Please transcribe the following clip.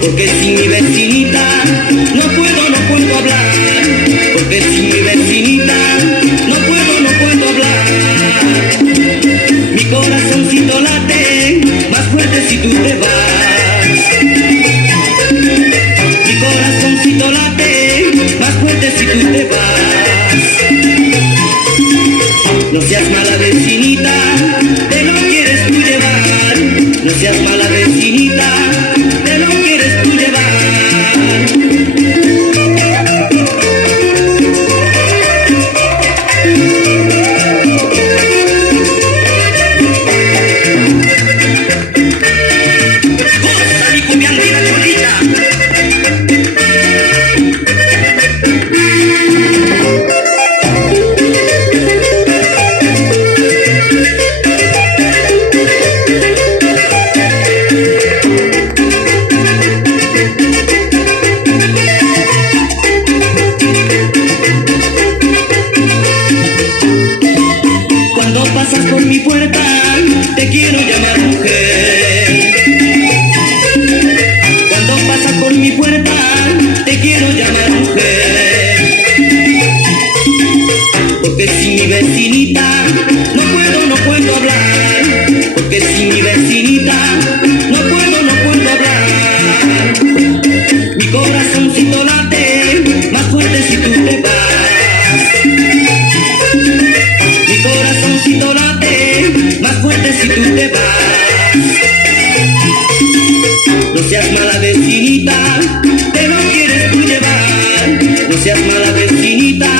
Porque sin mi vecinita no puedo hablar. Porque sin mi vecinita no puedo hablar. Mi corazoncito late más fuerte si tú te vas. Mi corazoncito late más fuerte si tú te vas. No seas mala vecinita, te lo quieres tú llevar. No seas mala vecinita, te lo quieres tú llevar. ¡Goza mi cumbia andina cholita! Cuando pasas por mi puerta, te quiero llamar mujer. Cuando pasas por mi puerta, te quiero llamar mujer. Porque sin mi vecinita no puedo hablar. Porque sin mi vecinita no puedo hablar. Mi corazoncito late más fuerte si tú te vas. Mi corazoncito late más fuerte si tú te vas. No seas mala vecinita, te lo quieres tú llevar. No seas mala vecinita,